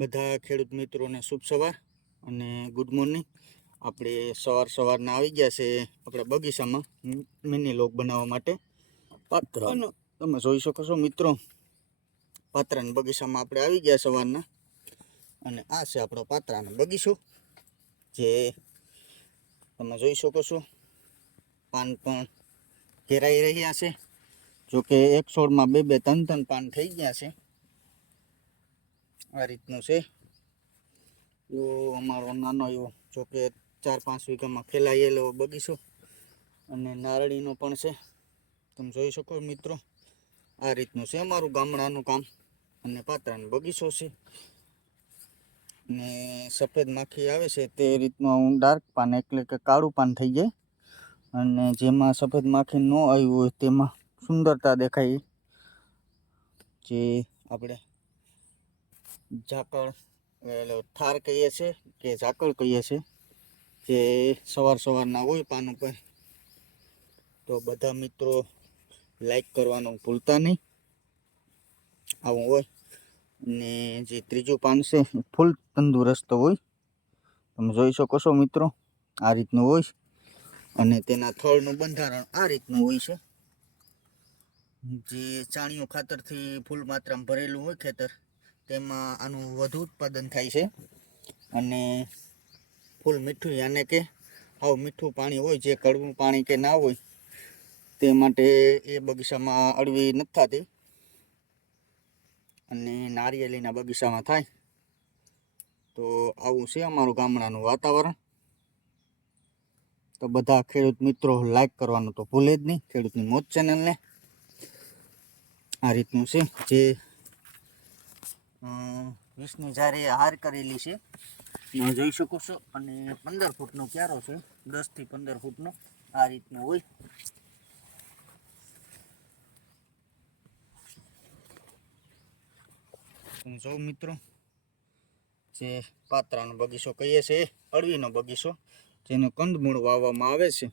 બધા ખેડૂત મિત્રોને શુભ સવાર અને ગુડ મોર્નિંગ આપણે સવાર સવારના આવી ગયા છે આપણા બગીચામાં મિની લોક બનાવવા માટે. પાત્ર. તમે જોઈ શકો છો મિત્રો, પાત્રાના બગીચામાં આપણે આવી ગયા સવારના. અને આ છે આપણો પાત્રાનો બગીચો, જે તમે જોઈ શકો છો, પાન પણ ઘેરાઈ રહ્યા છે. જોકે એક છોડમાં બે બે ત્રણ ત્રણ પાન થઈ ગયા છે. આ રીતનું છે. એવો અમારો નાનો એવો જોકે ચાર પાંચ વીઘામાં ફેલાયેલો બગીચો અને નારળીનો પણ છે. તમે જોઈ શકો મિત્રો, આ રીતનું છે અમારું ગામડાનું કામ અને પાત્રાનો બગીચો છે. ને સફેદ માખી આવે છે તે રીતનું ડાર્ક પાન એટલે કે કાળું પાન થઈ જાય. અને જેમાં સફેદ માખી ન આવ્યું હોય તેમાં સુંદરતા દેખાય. જે આપણે ઝાકળ, એટલે થાર કહીએ છીએ કે ઝાકળ કહીએ છીએ જે સવાર સવારના હોય પાન ઉપર. તો બધા મિત્રો લાઈક કરવાનું ભૂલતા નહીં. આવું હોય. ને જે ત્રીજું પાન છે, ફૂલ તંદુરસ્ત હોય. તમે જોઈ શકો છો મિત્રો, આ રીતનું હોય અને તેના થળનું બંધારણ આ રીતનું હોય છે. જે ચાણીઓ ખાતરથી ફૂલ માત્રામાં ભરેલું હોય ખેતર તેમાં આનું વધુ ઉત્પાદન થાય છે. અને ફૂલ મીઠું યાને કે આવું મીઠું પાણી હોય, જે કડવું પાણી કે ના હોય, તે માટે એ બગીચામાં અળવી નથી થતી. અને નારિયેળીના બગીચામાં થાય. તો આવું છે અમારું ગામડાનું વાતાવરણ. તો બધા ખેડૂત મિત્રો લાઈક કરવાનું તો ભૂલે જ નહીં, ખેડૂતની મોજ ચેનલને. આ રીતનું છે. જે વીસની જારે હાર કરેલી છે જોઈ શકો છો. અને પંદર ફૂટનો ક્યારો છે, દસથી પંદર ફૂટનો આ રીતનો હોય. જો મિત્રો, જે પાત્રાનો બગીચો કહીએ છીએ, અળવીનો બગીચો, જેને કંદમૂળ વાવવામાં આવે છે.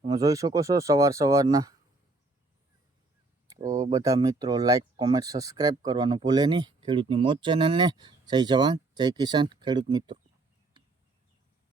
તમે જોઈ શકો છો, સવાર સવારના તો બધા મિત્રો લાઇક કોમેન્ટ સબસ્ક્રાઈબ કરવાનું ભૂલે નહીં. ખેડૂતની મોજ ચેનલને જય જવાન, જય કિસાન ખેડૂત મિત્રો.